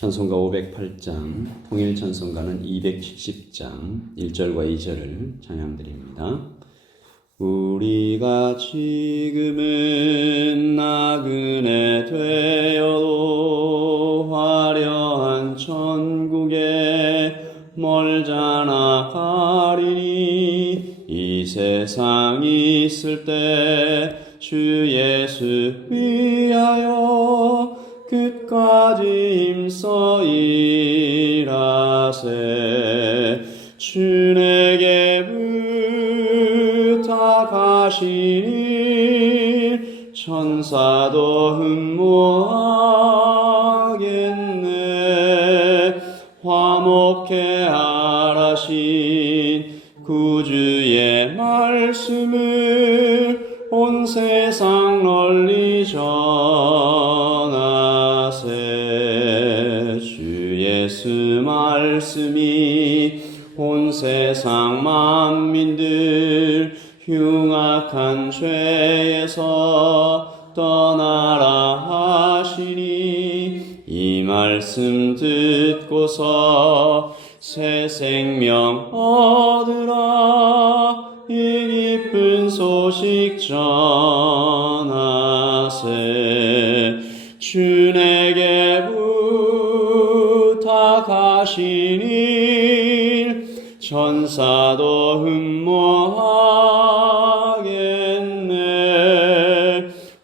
찬송가 508장, 통일 찬송가는 270장 1절과 2절을 찬양드립니다. 우리가 지금은 나그네 되어도 화려한 천국에 멀잖아 가리니 이 세상 있을 때 주 예수 위하여 끝까지 힘써 일하세. 주 내게 부탁하시니 천사도 흠모하겠네. 화목해 하라신 구주의 말씀을 온 세상 널리 전하세. 주 예수 말씀이 온 세상 만민들 흉악한 죄에서 떠나라 하시니 이 말씀 듣고서 새 생명 얻으라. 이 기쁜 소식 전하세. 주 내게 부탁하시니 천사도 흠모하겠네.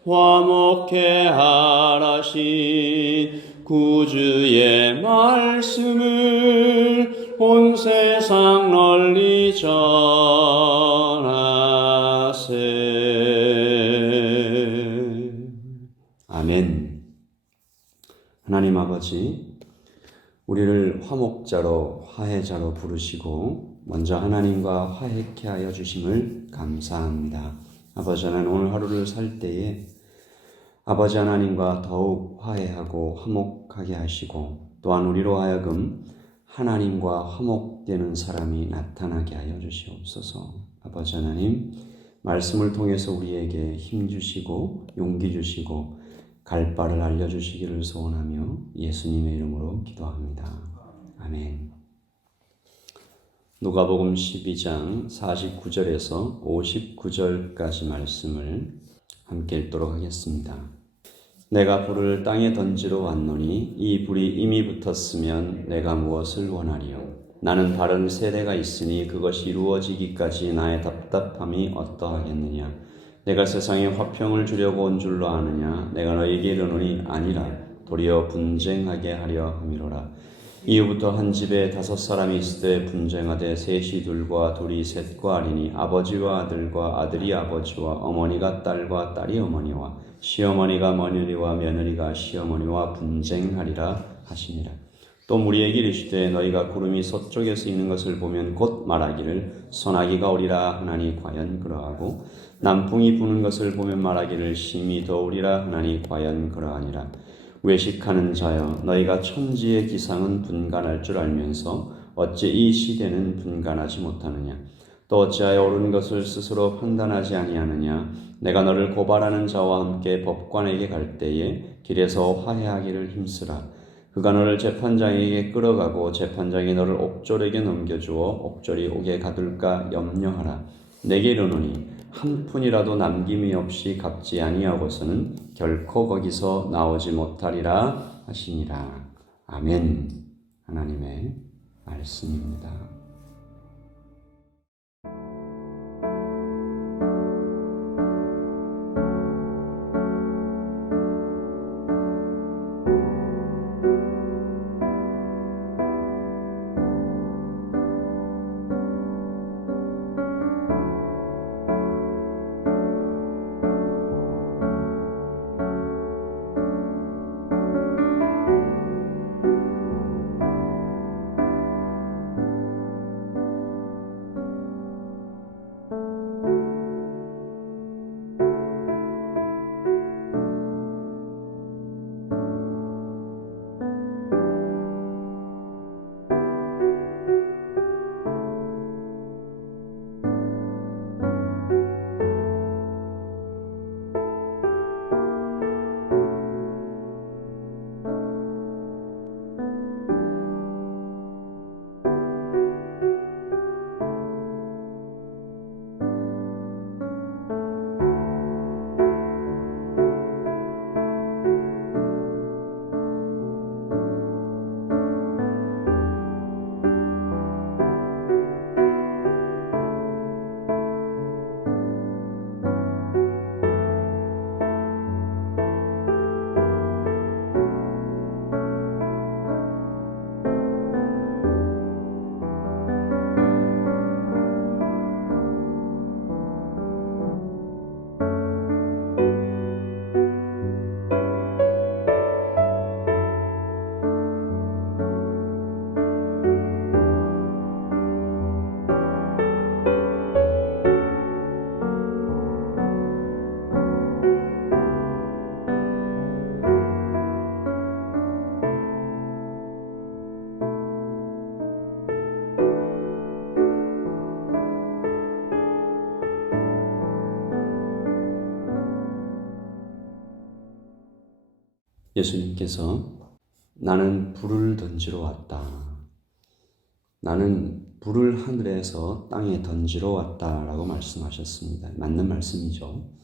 화목해 하라신 구주의 말씀을 온 세상 널리 전하세. 아멘. 하나님 아버지, 우리를 화목자로 화해자로 부르시고 먼저 하나님과 화해케 하여 주심을 감사합니다. 아버지 하나님, 오늘 하루를 살 때에 아버지 하나님과 더욱 화해하고 화목하게 하시고 또한 우리로 하여금 하나님과 화목되는 사람이 나타나게 하여 주시옵소서. 아버지 하나님, 말씀을 통해서 우리에게 힘 주시고 용기 주시고 갈 바를 알려주시기를 소원하며 예수님의 이름으로 기도합니다. 아멘. 누가복음 12장 49절에서 59절까지 말씀을 함께 읽도록 하겠습니다. 내가 불을 땅에 던지러 왔노니 이 불이 이미 붙었으면 내가 무엇을 원하리요? 나는 바른 세대가 있으니 그것이 이루어지기까지 나의 답답함이 어떠하겠느냐? 내가 세상에 화평을 주려고 온 줄로 아느냐? 내가 너에게 이르노니 아니라 도리어 분쟁하게 하려 함이로라. 이후부터 한 집에 5사람이 있을 때 분쟁하되 셋이 둘과 둘이 셋과 하리니 아버지와 아들과 아들이 아버지와 어머니가 딸과 딸이 어머니와 시어머니가 며느리와 며느리가 시어머니와 분쟁하리라 하시니라. 또 무리에게 이르시되 너희가 구름이 서쪽에서 있는 것을 보면 곧 말하기를 소나기가 오리라 하나니 과연 그러하고 남풍이 부는 것을 보면 말하기를 심히 더우리라 하나니 과연 그러하니라. 외식하는 자여, 너희가 천지의 기상은 분간할 줄 알면서 어찌 이 시대는 분간하지 못하느냐? 또 어찌하여 옳은 것을 스스로 판단하지 아니하느냐? 내가 너를 고발하는 자와 함께 법관에게 갈 때에 길에서 화해하기를 힘쓰라. 그가 너를 재판장에게 끌어가고 재판장이 너를 옥졸에게 넘겨주어 옥졸이 옥에 가둘까 염려하라. 내게 이르노니 한 푼이라도 남김이 없이 갚지 아니하고서는 결코 거기서 나오지 못하리라 하시니라. 아멘. 하나님의 말씀입니다. 예수님께서 나는 불을 던지러 왔다. 나는 불을 하늘에서 땅에 던지러 왔다라고 말씀하셨습니다. 맞는 말씀이죠.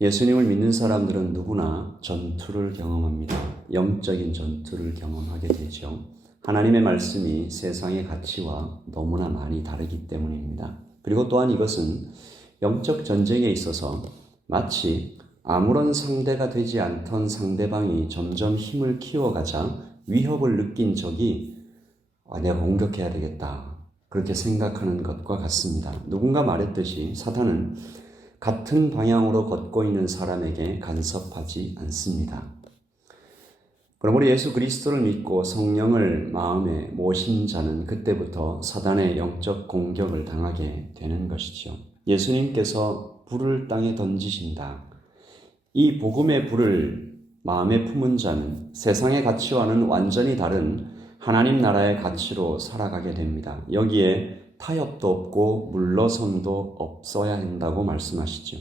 예수님을 믿는 사람들은 누구나 전투를 경험합니다. 영적인 전투를 경험하게 되죠. 하나님의 말씀이 세상의 가치와 너무나 많이 다르기 때문입니다. 그리고 또한 이것은 영적 전쟁에 있어서 마치 아무런 상대가 되지 않던 상대방이 점점 힘을 키워가자 위협을 느낀 적이 내가 공격해야 되겠다 그렇게 생각하는 것과 같습니다. 누군가 말했듯이 사탄은 같은 방향으로 걷고 있는 사람에게 간섭하지 않습니다. 그럼 우리 예수 그리스도를 믿고 성령을 마음에 모신 자는 그때부터 사단의 영적 공격을 당하게 되는 것이죠. 예수님께서 불을 땅에 던지신다. 이 복음의 불을 마음에 품은 자는 세상의 가치와는 완전히 다른 하나님 나라의 가치로 살아가게 됩니다. 여기에 타협도 없고 물러섬도 없어야 한다고 말씀하시죠.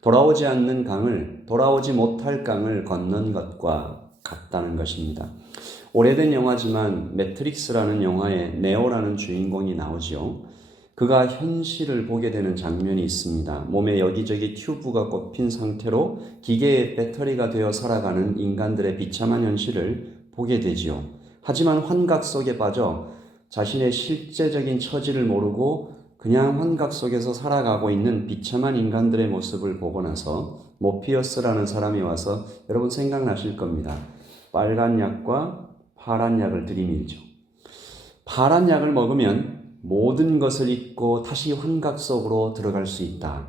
돌아오지 않는 강을, 돌아오지 못할 강을 건넌 것과 같다는 것입니다. 오래된 영화지만 매트릭스라는 영화에 네오라는 주인공이 나오죠. 그가 현실을 보게 되는 장면이 있습니다. 몸에 여기저기 튜브가 꼽힌 상태로 기계의 배터리가 되어 살아가는 인간들의 비참한 현실을 보게 되지요. 하지만 환각 속에 빠져 자신의 실제적인 처지를 모르고 그냥 환각 속에서 살아가고 있는 비참한 인간들의 모습을 보고 나서 모피어스라는 사람이 와서 여러분 생각나실 겁니다. 빨간 약과 파란 약을 들이밀죠. 파란 약을 먹으면 모든 것을 잊고 다시 환각 속으로 들어갈 수 있다.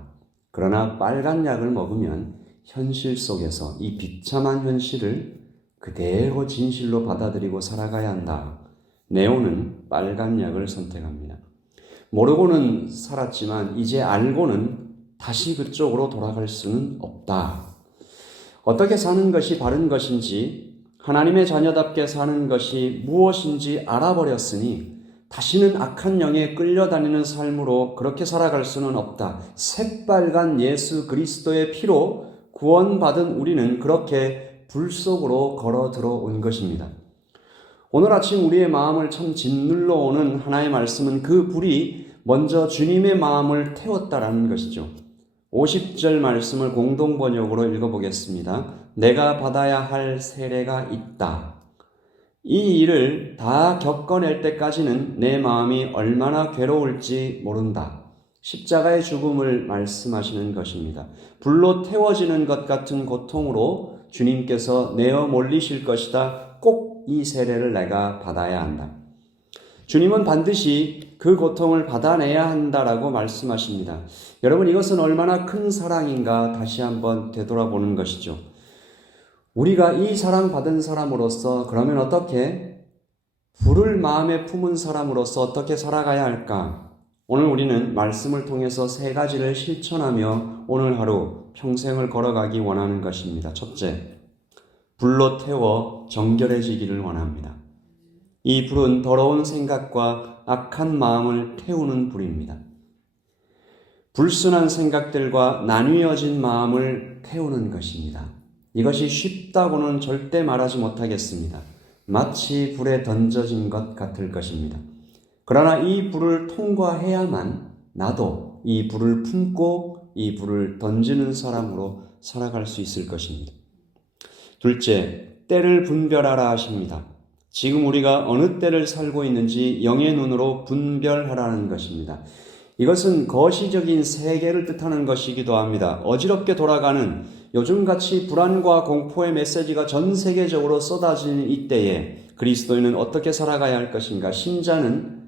그러나 빨간 약을 먹으면 현실 속에서 이 비참한 현실을 그대로 진실로 받아들이고 살아가야 한다. 네오는 빨간 약을 선택합니다. 모르고는 살았지만 이제 알고는 다시 그쪽으로 돌아갈 수는 없다. 어떻게 사는 것이 바른 것인지 하나님의 자녀답게 사는 것이 무엇인지 알아버렸으니 다시는 악한 영에 끌려다니는 삶으로 그렇게 살아갈 수는 없다. 새빨간 예수 그리스도의 피로 구원받은 우리는 그렇게 불 속으로 걸어 들어온 것입니다. 오늘 아침 우리의 마음을 참 짓눌러 오는 하나의 말씀은 그 불이 먼저 주님의 마음을 태웠다라는 것이죠. 50절 말씀을 공동 번역으로 읽어보겠습니다. 내가 받아야 할 세례가 있다. 이 일을 다 겪어낼 때까지는 내 마음이 얼마나 괴로울지 모른다. 십자가의 죽음을 말씀하시는 것입니다. 불로 태워지는 것 같은 고통으로 주님께서 내어 몰리실 것이다. 꼭 이 세례를 내가 받아야 한다. 주님은 반드시 그 고통을 받아내야 한다라고 말씀하십니다. 여러분 이것은 얼마나 큰 사랑인가 다시 한번 되돌아보는 것이죠. 우리가 이 사랑받은 사람으로서 그러면 어떻게 불을 마음에 품은 사람으로서 어떻게 살아가야 할까? 오늘 우리는 말씀을 통해서 세 가지를 실천하며 오늘 하루 평생을 걸어가기 원하는 것입니다. 첫째, 불로 태워 정결해지기를 원합니다. 이 불은 더러운 생각과 악한 마음을 태우는 불입니다. 불순한 생각들과 나뉘어진 마음을 태우는 것입니다. 이것이 쉽다고는 절대 말하지 못하겠습니다. 마치 불에 던져진 것 같을 것입니다. 그러나 이 불을 통과해야만 나도 이 불을 품고 이 불을 던지는 사람으로 살아갈 수 있을 것입니다. 둘째, 때를 분별하라 하십니다. 지금 우리가 어느 때를 살고 있는지 영의 눈으로 분별하라는 것입니다. 이것은 거시적인 세계를 뜻하는 것이기도 합니다. 어지럽게 돌아가는 요즘같이 불안과 공포의 메시지가 전 세계적으로 쏟아지는 이때에 그리스도인은 어떻게 살아가야 할 것인가? 신자는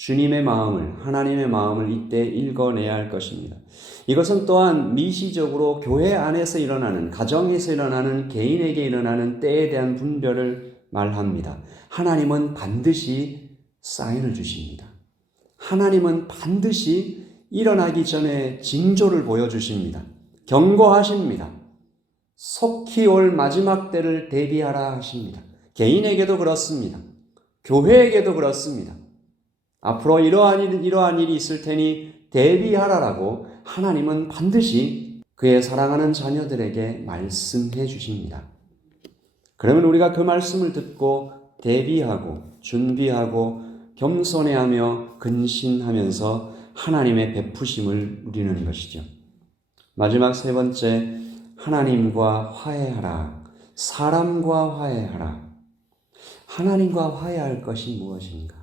주님의 마음을, 하나님의 마음을 이때 읽어내야 할 것입니다. 이것은 또한 미시적으로 교회 안에서 일어나는, 가정에서 일어나는, 개인에게 일어나는 때에 대한 분별을 말합니다. 하나님은 반드시 사인을 주십니다. 하나님은 반드시 일어나기 전에 징조를 보여주십니다. 경고하십니다. 속히 올 마지막 때를 대비하라 하십니다. 개인에게도 그렇습니다. 교회에게도 그렇습니다. 앞으로 이러한 일이 있을 테니 대비하라라고 하나님은 반드시 그의 사랑하는 자녀들에게 말씀해 주십니다. 그러면 우리가 그 말씀을 듣고 대비하고 준비하고 겸손해하며 근신하면서 하나님의 베푸심을 누리는 것이죠. 마지막 세 번째, 하나님과 화해하라. 사람과 화해하라. 하나님과 화해할 것이 무엇인가?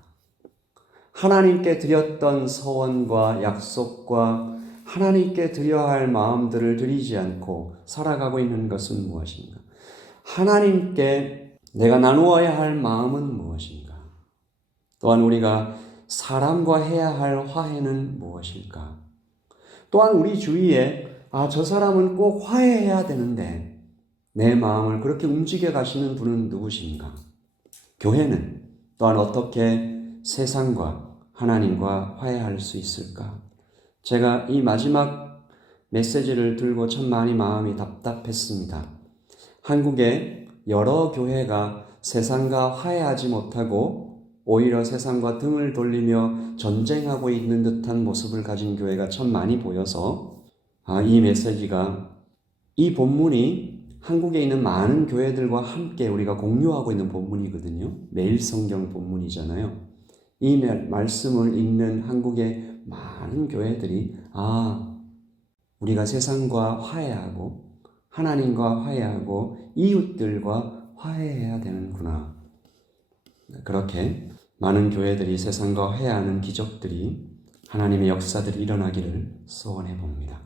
하나님께 드렸던 서원과 약속과 하나님께 드려야 할 마음들을 드리지 않고 살아가고 있는 것은 무엇인가? 하나님께 내가 나누어야 할 마음은 무엇인가? 또한 우리가 사람과 해야 할 화해는 무엇일까? 또한 우리 주위에 저 사람은 꼭 화해해야 되는데 내 마음을 그렇게 움직여 가시는 분은 누구신가? 교회는 또한 어떻게 세상과 하나님과 화해할 수 있을까? 제가 이 마지막 메시지를 들고 참 많이 마음이 답답했습니다. 한국의 여러 교회가 세상과 화해하지 못하고 오히려 세상과 등을 돌리며 전쟁하고 있는 듯한 모습을 가진 교회가 참 많이 보여서 이 메시지가, 이 본문이 한국에 있는 많은 교회들과 함께 우리가 공유하고 있는 본문이거든요. 매일 성경 본문이잖아요. 이 말씀을 읽는 한국의 많은 교회들이 우리가 세상과 화해하고 하나님과 화해하고 이웃들과 화해해야 되는구나. 그렇게 많은 교회들이 세상과 화해하는 기적들이, 하나님의 역사들이 일어나기를 소원해 봅니다.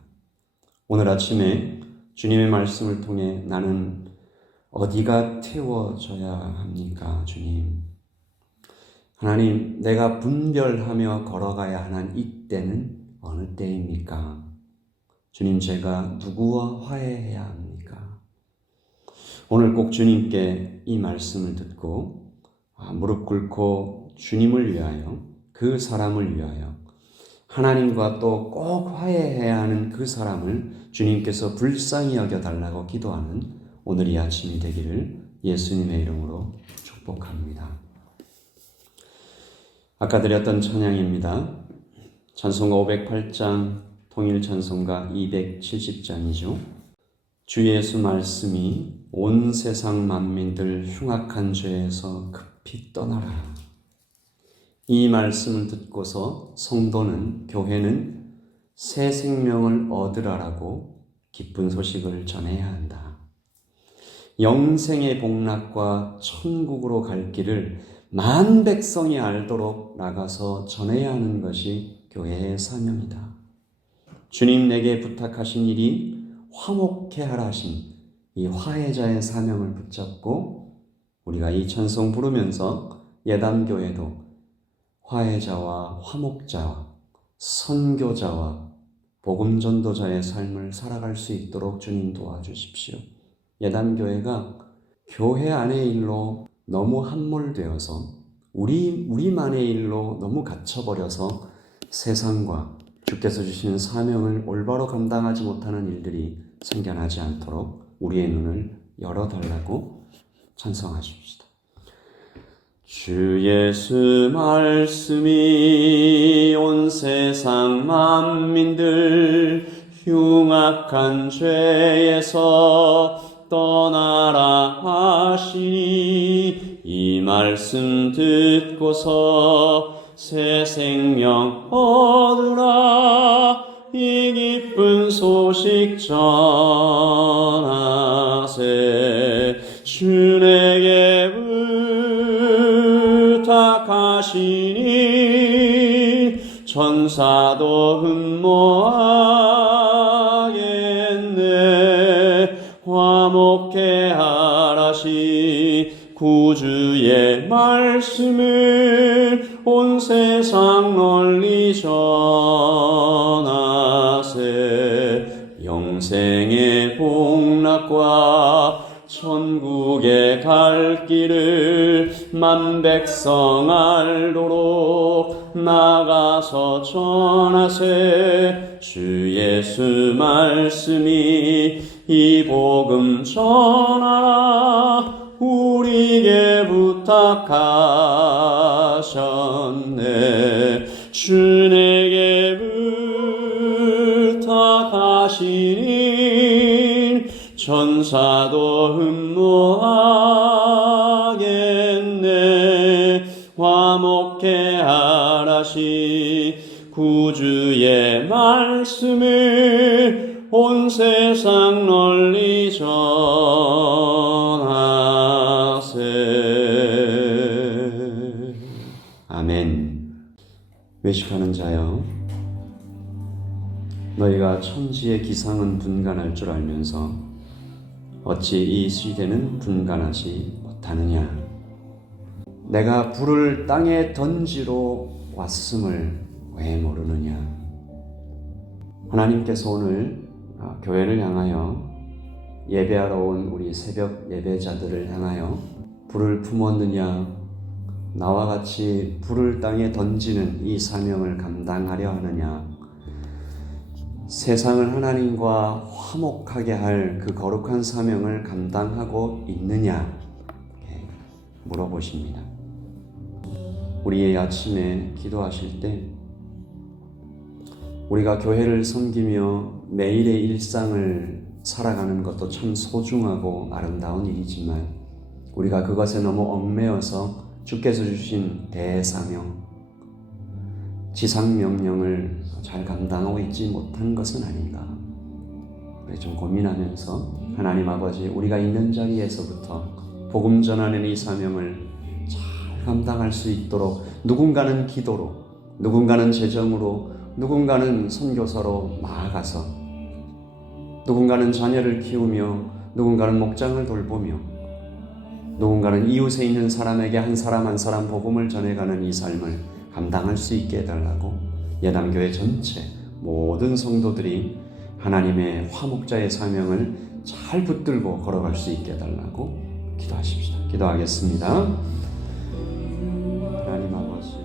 오늘 아침에 주님의 말씀을 통해 나는 어디가 태워져야 합니까, 주님? 하나님, 내가 분별하며 걸어가야 하는 이때는 어느 때입니까? 주님, 제가 누구와 화해해야 합니까? 오늘 꼭 주님께 이 말씀을 듣고 무릎 꿇고 주님을 위하여, 그 사람을 위하여, 하나님과 또 꼭 화해해야 하는 그 사람을 주님께서 불쌍히 여겨달라고 기도하는 오늘 이 아침이 되기를 예수님의 이름으로 축복합니다. 아까 드렸던 찬양입니다. 찬송가 508장, 통일 찬송가 270장이죠. 주 예수 말씀이 온 세상 만민들 흉악한 죄에서 급히 떠나라. 이 말씀을 듣고서 성도는, 교회는 새 생명을 얻으라라고 기쁜 소식을 전해야 한다. 영생의 복락과 천국으로 갈 길을 만 백성이 알도록 나가서 전해야 하는 것이 교회의 사명이다. 주님 내게 부탁하신 일이 화목케 하라 하신 이 화해자의 사명을 붙잡고 우리가 이 찬송 부르면서 예담교회도 화해자와 화목자와 선교자와 복음전도자의 삶을 살아갈 수 있도록 주님 도와주십시오. 예담교회가 교회 안의 일로 너무 함몰되어서 우리만의 일로 너무 갇혀버려서 세상과 주께서 주시는 사명을 올바로 감당하지 못하는 일들이 생겨나지 않도록 우리의 눈을 열어달라고 찬송하십시다. 주 예수 말씀이 온 세상 만민들 흉악한 죄에서 떠나라 하시니 이 말씀 듣고서 새 생명 얻으라 이 기쁜 소식 전하세. 주 내게 부탁하시니 천사도 흠모하겠네. 화목케 하라시 구주의 말씀을 온 세상 널리 전하세. 영생의 복락과 천국에 갈 길을 만 백성 알도록 나가서 전하세. 주 예수 말씀이 이 복음 전하라 우리에게 부탁하셨네. 주 내게 부탁하시니 천사도 흠모하 마침내 화목해 하라시 구주의 말씀을 온 세상 널리 전하세. 아멘. 외식하는 자여, 너희가 천지의 기상은 분간할 줄 알면서 어찌 이 시대는 분간하지 못하느냐. 내가 불을 땅에 던지러 왔음을 왜 모르느냐. 하나님께서 오늘 교회를 향하여 예배하러 온 우리 새벽 예배자들을 향하여 불을 품었느냐, 나와 같이 불을 땅에 던지는 이 사명을 감당하려 하느냐, 세상을 하나님과 화목하게 할 그 거룩한 사명을 감당하고 있느냐 물어보십니다. 우리의 아침에 기도하실 때 우리가 교회를 섬기며 매일의 일상을 살아가는 것도 참 소중하고 아름다운 일이지만 우리가 그것에 너무 얽매여서 주께서 주신 대사명, 지상명령을 잘 감당하고 있지 못한 것은 아닌가. 그래 좀 고민하면서 하나님 아버지, 우리가 있는 자리에서부터 복음 전하는 이 사명을 잘 감당할 수 있도록 누군가는 기도로, 누군가는 재정으로, 누군가는 선교사로 나아가서, 누군가는 자녀를 키우며, 누군가는 목장을 돌보며, 누군가는 이웃에 있는 사람에게 한 사람 한 사람 복음을 전해가는 이 삶을 감당할 수 있게 해달라고 예담교회 전체 모든 성도들이 하나님의 화목자의 사명을 잘 붙들고 걸어갈 수 있게 해달라고 기도하십시다. 기도하겠습니다. 하나님 아버지,